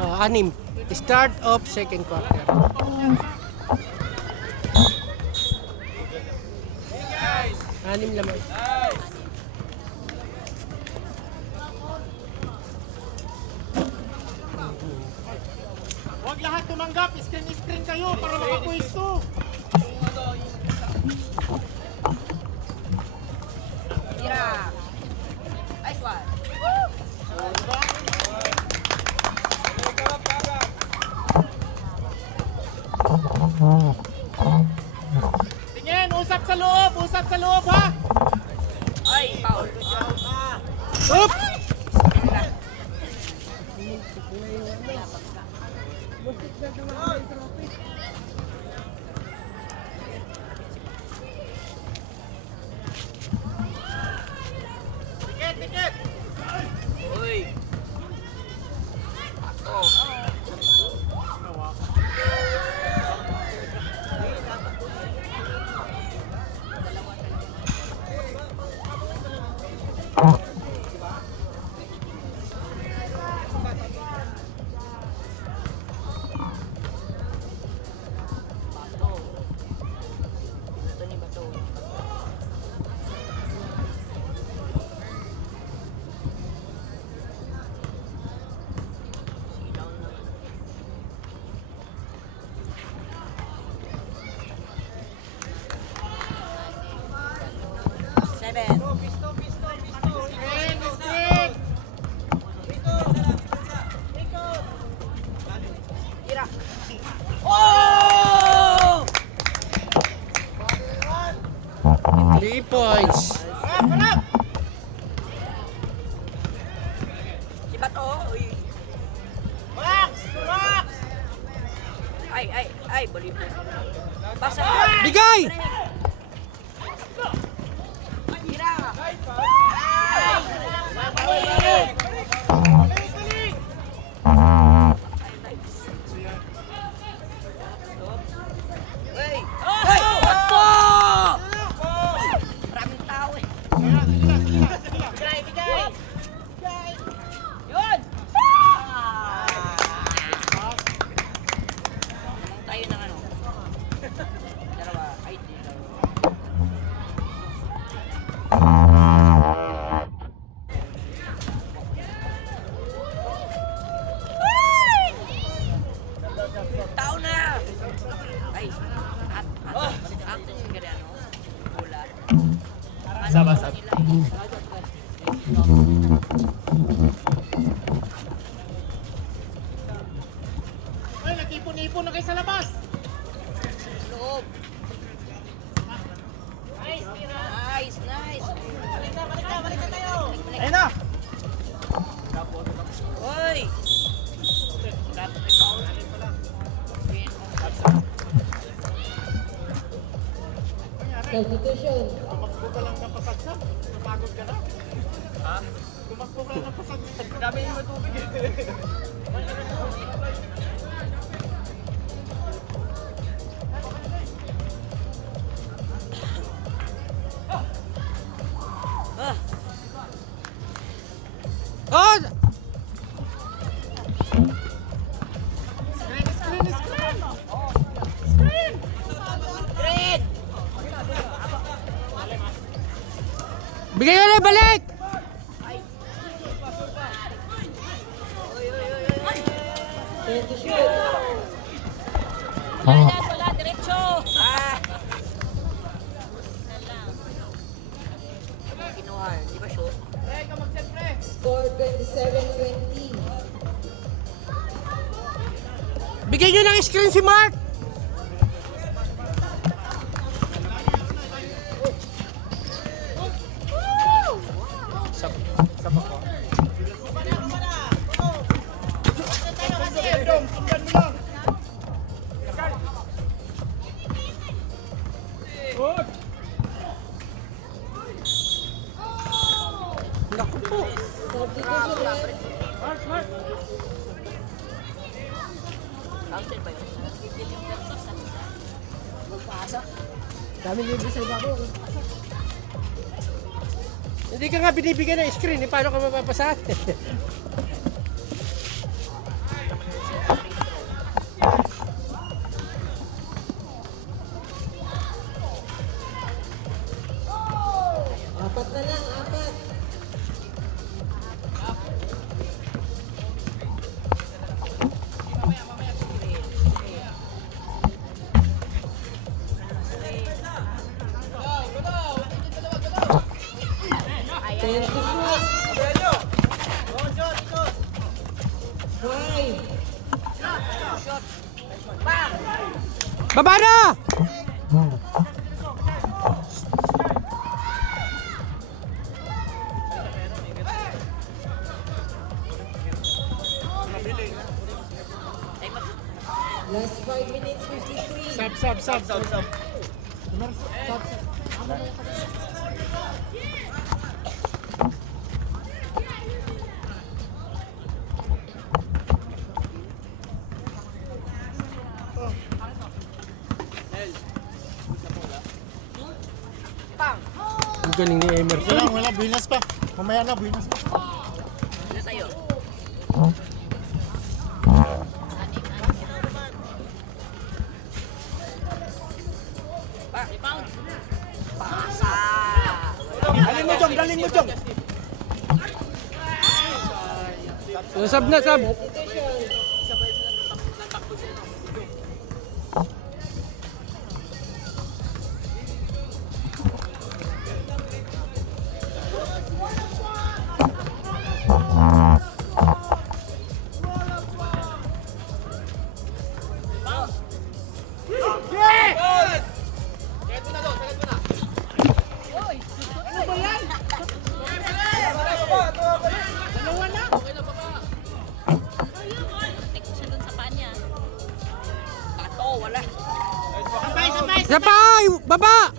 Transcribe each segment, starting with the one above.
6. Start of second quarter. Anim lamang. Huwag lahat tumanggap. Screen kayo para makapwesto. Tira. Nice one. Tingin, usap sa loob ha. Ay, foul. Oop! Tiket. Uy. Ako. Tira. Oh! 3 points. Sibat oh. Uy. Max! Ay, bali po. Basa. Bigay! Tira. Hey! Hey! Ako! Maraming tao eh. Bigay! Yun! Tayo ng ano? Dalawa. Ay, dalawa. Tao na! Ay, atin yung gano'n, ano? Bola. Sabasab. Ay, nag-ipon-ipon na kayo sa labas. Loob. Nice, tira. Nice. Balik na tayo. Ayun na. Hoy! Dapat may foul. Substitution. Tumakbo ka lang ng pasagsak. Napagod ka na. Ha? Tumakbo ka lang ng pasagsak. Dami yung matubig eh. Ah! Oh! Screen! Green! Bigay ulit, balik! Turn to shoot. Wala, diretso! Kinuha, di ba shoot? Pre, ka mag-set, pre. Score 27-20. Bigay nyo ng screen si Mark! Sapa ko. Sundan mo lang. Good. Naku po. Substitution ulit. Mark. Counted ba yun? Dami libre sa iba ko. Hindi ka nga binibigyan ng screen, paano ka mapapasahan? 5. Baba na! Last 5 minutes 53. Sub. Ang galing ni Emerson. Wala, buinas pa. Mamaya na, buinas pa. Ano sa'yo? Rebound. Pasa. Daling mo, Jong. Sab na, sab. Substitution. Bato, wala. Yapay! Baba!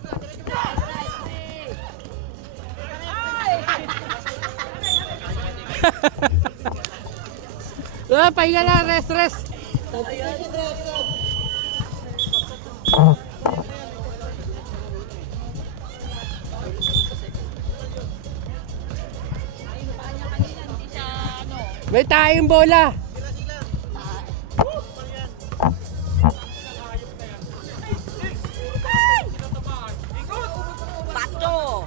Pahinga lang, rest. Substitution ref, sub. May tayong bola. Bato.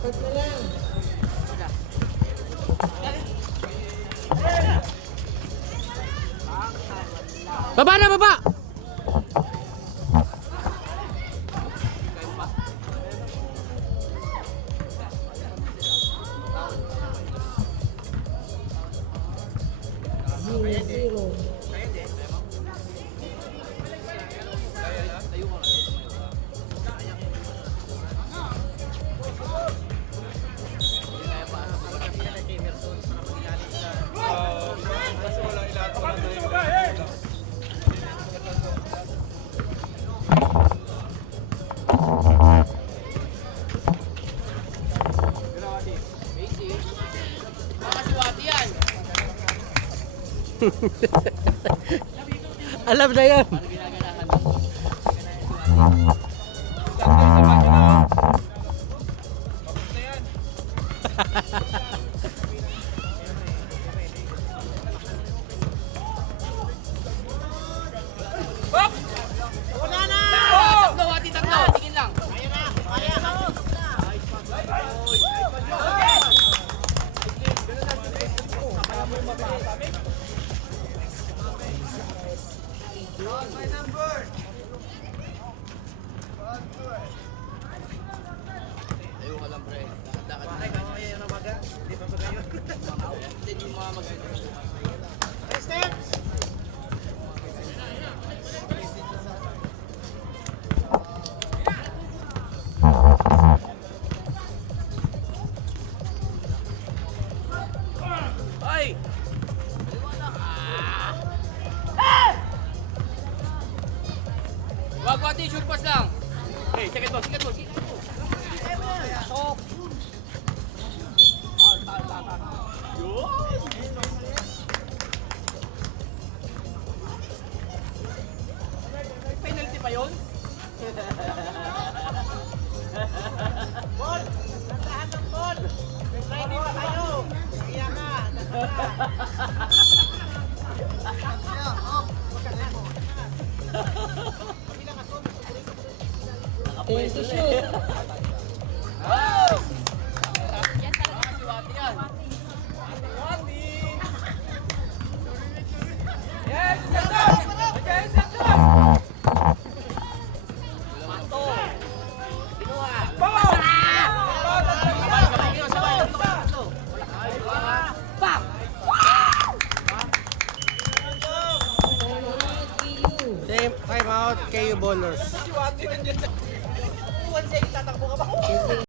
4 na lang. Baba na, baba! Zero. Alam na yan. Tatlo. Tingin lang. Ay! Wag, di, shoot pass lang. Okay, second ball. Stop. Penalty pa yun? Ball! Nandahan ng ball! Ready pa tayo! Kaya ka! 10 to shoot. Yan talaga si Wati yan. Yes! Yes! Mato! Binuha! Sabay! Bam! out KU Bowlers. Si Wati nandiyan sa... One second, tatakbo ka ba?